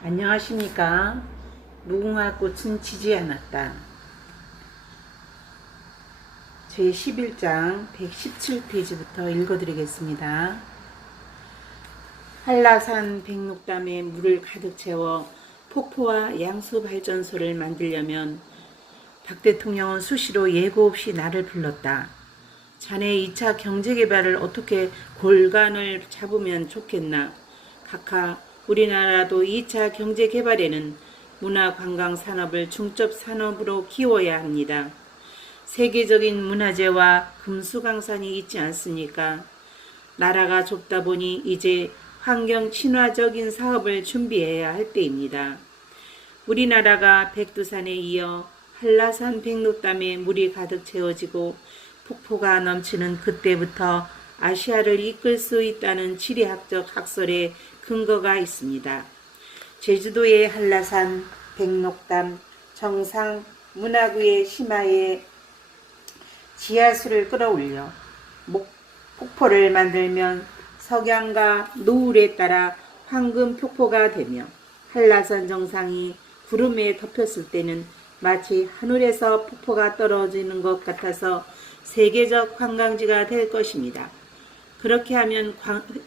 안녕하십니까. 무궁화 꽃은 지지 않았다. 제11장 117페이지부터 읽어드리겠습니다. 한라산 백록담에 물을 가득 채워 폭포와 양수발전소를 만들려면 박 대통령은 수시로 예고 없이 나를 불렀다. 자네 2차 경제개발을 어떻게 골간을 잡으면 좋겠나. 각하, 우리나라도 2차 경제개발에는 문화관광산업을 중첩산업으로 키워야 합니다. 세계적인 문화재와 금수강산이 있지 않습니까? 나라가 좁다 보니 이제 환경 친화적인 사업을 준비해야 할 때입니다. 우리나라가 백두산에 이어 한라산 백록담에 물이 가득 채워지고 폭포가 넘치는 그때부터 아시아를 이끌 수 있다는 지리학적 학설에 근거가 있습니다. 제주도의 한라산, 백록담, 정상, 문화구의 심화에 지하수를 끌어올려 폭포를 만들면 석양과 노을에 따라 황금 폭포가 되며 한라산 정상이 구름에 덮였을 때는 마치 하늘에서 폭포가 떨어지는 것 같아서 세계적 관광지가 될 것입니다. 그렇게 하면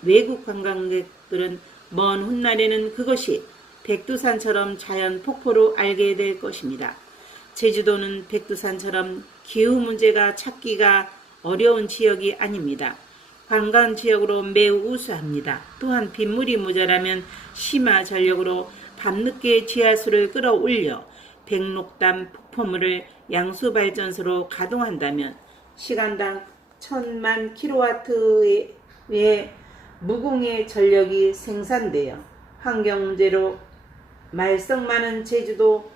외국 관광객들은 먼 훗날에는 그것이 백두산처럼 자연 폭포로 알게 될 것입니다. 제주도는 백두산처럼 기후 문제가 찾기가 어려운 지역이 아닙니다. 관광지역으로 매우 우수합니다. 또한 빗물이 모자라면 심화 전력으로 밤늦게 지하수를 끌어올려 백록담 폭포물을 양수발전소로 가동한다면 시간당 1000만 킬로와트의 무공해 전력이 생산되어 환경문제로 말썽 많은 제주도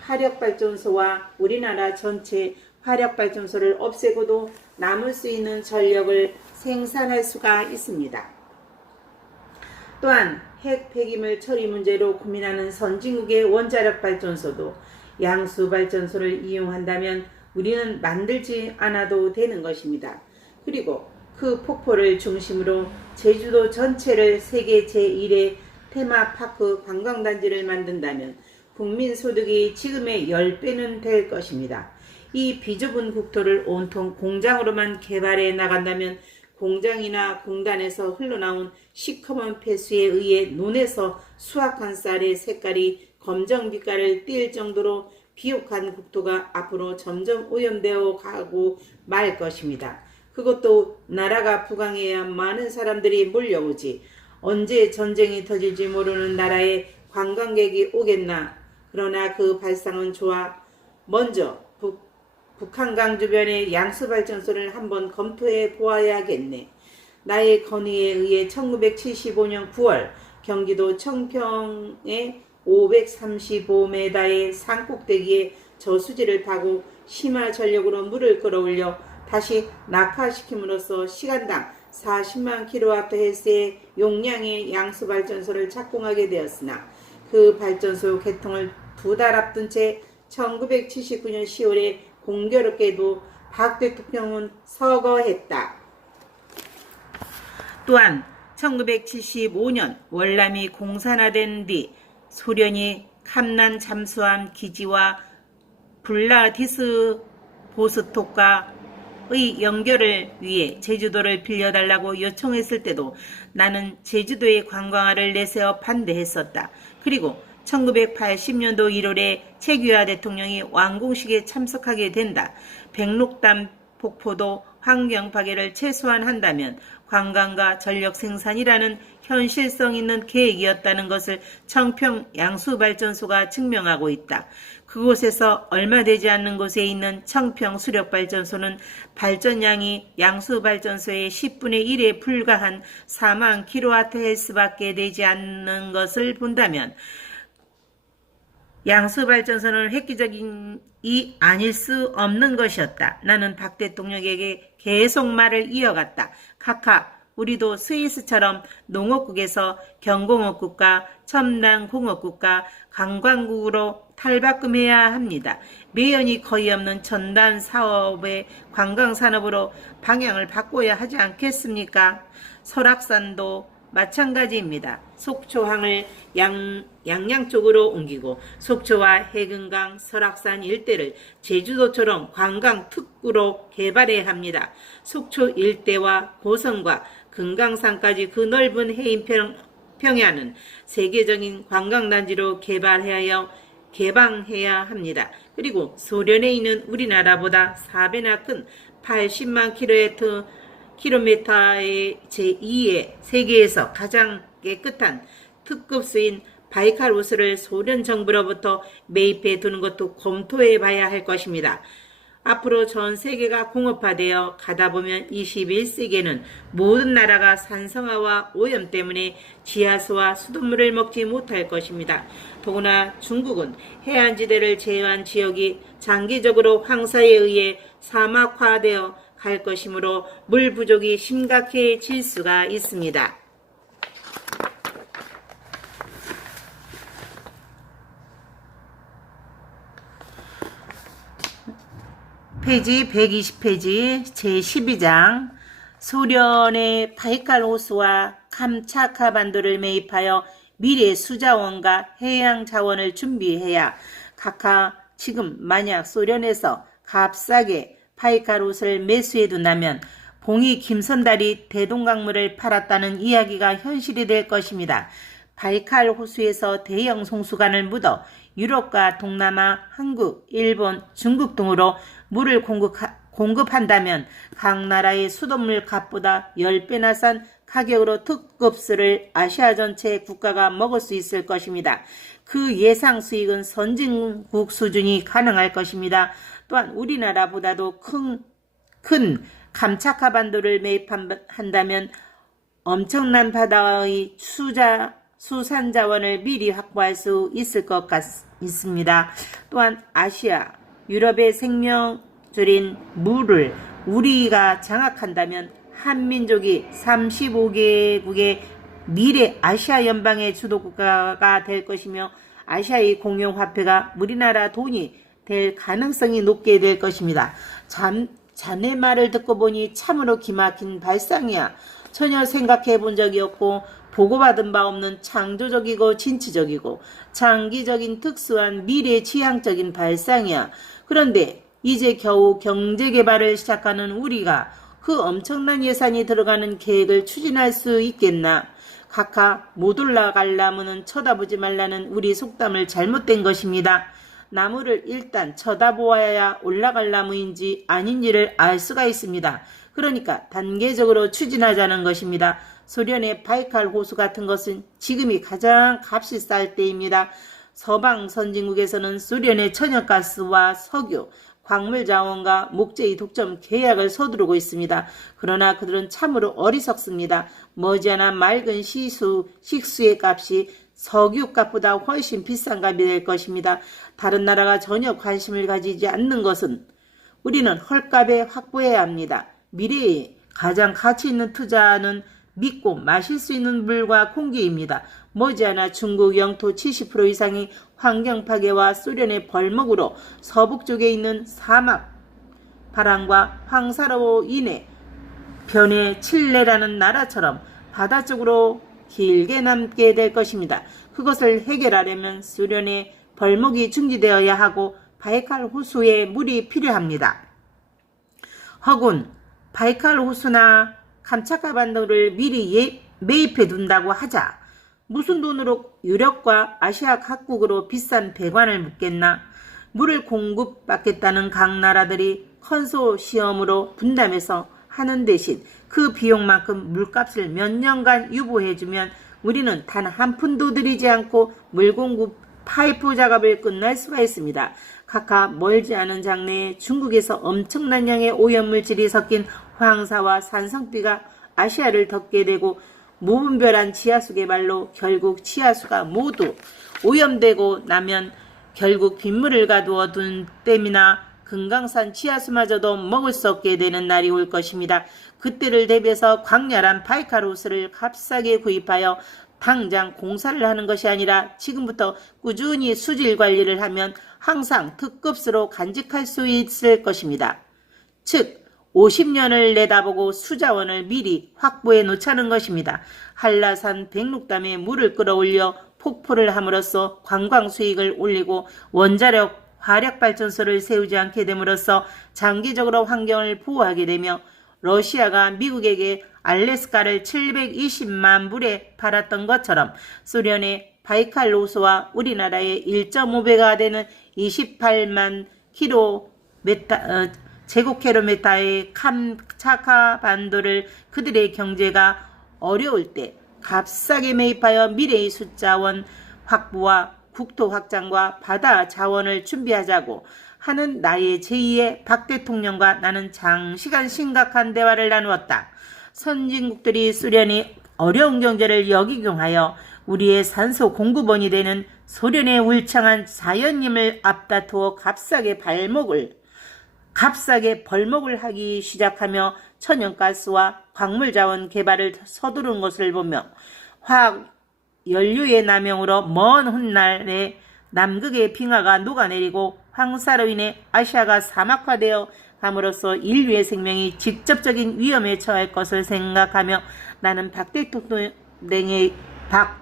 화력발전소와 우리나라 전체 화력발전소를 없애고도 남을 수 있는 전력을 생산할 수가 있습니다. 또한 핵 폐기물 처리 문제로 고민하는 선진국의 원자력발전소도 양수발전소를 이용한다면 우리는 만들지 않아도 되는 것입니다. 그리고 그 폭포를 중심으로 제주도 전체를 세계 제1의 테마파크 관광단지를 만든다면 국민소득이 지금의 10배는 될 것입니다. 이 비좁은 국토를 온통 공장으로만 개발해 나간다면 공장이나 공단에서 흘러나온 시커먼 폐수에 의해 논에서 수확한 쌀의 색깔이 검정빛깔을 띌 정도로 비옥한 국토가 앞으로 점점 오염되어 가고 말 것입니다. 그것도 나라가 부강해야 많은 사람들이 몰려오지. 언제 전쟁이 터질지 모르는 나라에 관광객이 오겠나. 그러나 그 발상은 좋아. 먼저 북한강 주변의 양수발전소를 한번 검토해 보아야겠네. 나의 건의에 의해 1975년 9월 경기도 청평의 535m의 산꼭대기에 저수지를 파고 심화 전력으로 물을 끌어올려 다시 낙하시킴으로써 시간당 40만 kWh의 용량의 양수발전소를 착공하게 되었으나 그 발전소 개통을 2달 앞둔 채 1979년 10월에 공교롭게도 박 대통령은 서거했다. 또한 1975년 월남이 공산화된 뒤 소련이 캄난 잠수함 기지와 블라디스보스토크의 연결을 위해 제주도를 빌려달라고 요청했을 때도 나는 제주도의 관광화를 내세워 반대했었다. 그리고 1980년도 1월에 최규하 대통령이 완공식에 참석하게 된다. 백록담 폭포도 환경 파괴를 최소한 한다면 관광과 전력 생산이라는 현실성 있는 계획이었다는 것을 청평 양수발전소가 증명하고 있다. 그곳에서 얼마 되지 않는 곳에 있는 청평 수력발전소는 발전량이 양수발전소의 10분의 1에 불과한 4만 kWh밖에 되지 않는 것을 본다면 양수발전소는 획기적인이 아닐 수 없는 것이었다. 나는 박 대통령에게 계속 말을 이어갔다. 각하, 우리도 스위스처럼 농업국에서 경공업국가, 첨단공업국가, 관광국으로 탈바꿈해야 합니다. 매연이 거의 없는 첨단 사업의 관광산업으로 방향을 바꿔야 하지 않겠습니까? 설악산도 마찬가지입니다. 속초항을 양양 쪽으로 옮기고 속초와 해금강, 설악산 일대를 제주도처럼 관광 특구로 개발해야 합니다. 속초 일대와 고성과 금강산까지 그 넓은 해인 평야는 세계적인 관광단지로 개방해야 합니다. 그리고 소련에 있는 우리나라보다 4배나 큰 80만 킬로미터의 제2의 세계에서 가장 깨끗한 특급수인 바이칼 호수를 소련 정부로부터 매입해 두는 것도 검토해 봐야 할 것입니다. 앞으로 전 세계가 공업화되어 가다 보면 21세기에는 모든 나라가 산성화와 오염 때문에 지하수와 수돗물을 먹지 못할 것입니다. 더구나 중국은 해안지대를 제외한 지역이 장기적으로 황사에 의해 사막화되어 갈 것이므로 물 부족이 심각해질 수가 있습니다. 페이지 120페이지 제12장 소련의 바이칼 호수와 감차카 반도를 매입하여 미래 수자원과 해양 자원을 준비해야 각하 지금 만약 소련에서 값싸게 바이칼 호수를 매수해 둔다면 봉이 김선달이 대동강물을 팔았다는 이야기가 현실이 될 것입니다. 바이칼 호수에서 대형 송수관을 묻어 유럽과 동남아, 한국, 일본, 중국 등으로 물을 공급한다면 각 나라의 수돗물 값보다 10배나 싼 가격으로 특급수를 아시아 전체 국가가 먹을 수 있을 것입니다. 그 예상 수익은 선진국 수준이 가능할 것입니다. 또한 우리나라보다도 큰 감차카 반도를 매입한다면 엄청난 바다의 수산 자원을 미리 확보할 수 있을 것 같습니다. 또한 아시아, 유럽의 생명줄인 물을 우리가 장악한다면 한민족이 35개국의 미래 아시아 연방의 주도국가가 될 것이며 아시아의 공용화폐가 우리나라 돈이 될 가능성이 높게 될 것입니다. 자네 말을 듣고 보니 참으로 기막힌 발상이야. 전혀 생각해 본 적이 없고 보고받은 바 없는 창조적이고 진취적이고 장기적인 특수한 미래지향적인 발상이야. 그런데 이제 겨우 경제개발을 시작하는 우리가 그 엄청난 예산이 들어가는 계획을 추진할 수 있겠나? 각하 못 올라가려면은 쳐다보지 말라는 우리 속담을 잘못된 것입니다. 나무를 일단 쳐다보아야 올라갈 나무인지 아닌지를 알 수가 있습니다. 그러니까 단계적으로 추진하자는 것입니다. 소련의 바이칼 호수 같은 것은 지금이 가장 값이 쌀 때입니다. 서방 선진국에서는 소련의 천연가스와 석유, 광물 자원과 목재의 독점 계약을 서두르고 있습니다. 그러나 그들은 참으로 어리석습니다. 머지않아 맑은 식수의 값이 석유값보다 훨씬 비싼 값이 될 것입니다. 다른 나라가 전혀 관심을 가지지 않는 것은 우리는 헐값에 확보해야 합니다. 미래에 가장 가치 있는 투자는 믿고 마실 수 있는 물과 공기입니다. 머지않아 중국 영토 70% 이상이 환경 파괴와 소련의 벌목으로 서북 쪽에 있는 사막 바람과 황사로 인해 변해 칠레라는 나라처럼 바다 쪽으로 길게 남게 될 것입니다. 그것을 해결하려면 소련의 벌목이 중지되어야 하고 바이칼 호수에 물이 필요합니다. 허군 바이칼 호수나 감차카 반도를 미리 매입해 둔다고 하자. 무슨 돈으로 유럽과 아시아 각국으로 비싼 배관을 묻겠나? 물을 공급받겠다는 각 나라들이 컨소시엄으로 분담해서 하는 대신 그 비용만큼 물값을 몇 년간 유보해주면 우리는 단 한 푼도 들이지 않고 물 공급 파이프 작업을 끝날 수가 있습니다. 각하 멀지 않은 장래에 중국에서 엄청난 양의 오염물질이 섞인 황사와 산성비가 아시아를 덮게 되고 무분별한 지하수 개발로 결국 지하수가 모두 오염되고 나면 결국 빗물을 가두어 둔 댐이나 금강산 지하수마저도 먹을 수 없게 되는 날이 올 것입니다. 그때를 대비해서 광활한 바이칼 호수를 값싸게 구입하여 당장 공사를 하는 것이 아니라 지금부터 꾸준히 수질 관리를 하면 항상 특급수로 간직할 수 있을 것입니다. 즉 50년을 내다보고 수자원을 미리 확보해 놓자는 것입니다. 한라산 백록담에 물을 끌어올려 폭포를 함으로써 관광 수익을 올리고 원자력 화력발전소를 세우지 않게 됨으로써 장기적으로 환경을 보호하게 되며 러시아가 미국에게 알래스카를 720만 불에 팔았던 것처럼 소련의 바이칼 호수와 우리나라의 1.5배가 되는 28만 제곱킬로미터의 캄차카 반도를 그들의 경제가 어려울 때 값싸게 매입하여 미래의 숫자원 확보와 국토 확장과 바다 자원을 준비하자고 하는 나의 제2의 박 대통령과 나는 장시간 심각한 대화를 나누었다. 선진국들이 소련이 어려운 경제를 역이용하여 우리의 산소 공급원이 되는 소련의 울창한 자연임을 앞다투어 값싸게 벌목을 하기 시작하며 천연가스와 광물자원 개발을 서두른 것을 보며 화학 연료의 남용으로 먼 훗날에 남극의 빙하가 녹아내리고 황사로 인해 아시아가 사막화되어 감으로써 인류의 생명이 직접적인 위험에 처할 것을 생각하며 나는 박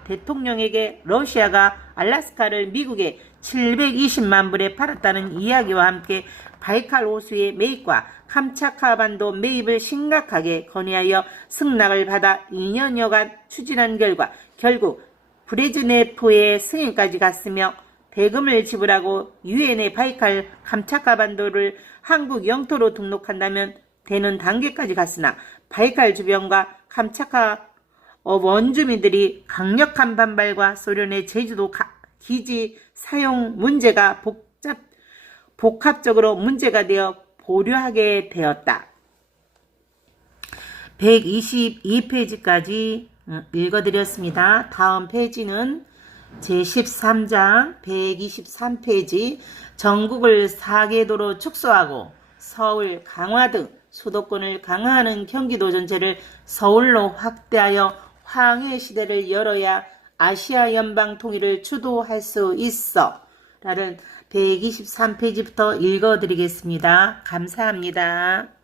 대통령에게 러시아가 알래스카를 미국에 720만 불에 팔았다는 이야기와 함께 바이칼 호수의 매입과 캄차카 반도 매입을 심각하게 건의하여 승낙을 받아 2년여간 추진한 결과 결국 브레즈네프의 승인까지 갔으며 대금을 지불하고 유엔의 바이칼 캄차카 반도를 한국 영토로 등록한다면 되는 단계까지 갔으나 바이칼 주변과 캄차카 원주민들이 강력한 반발과 소련의 제주도 기지 사용 문제가 복합적으로 문제가 되어 보류하게 되었다. 122페이지까지 읽어드렸습니다. 다음 페이지는 제13장 123페이지 전국을 4개도로 축소하고 서울, 강화 등 수도권을 강화하는 경기도 전체를 서울로 확대하여 황해 시대를 열어야 아시아 연방 통일을 주도할 수 있어 라는 123페이지부터 읽어드리겠습니다. 감사합니다.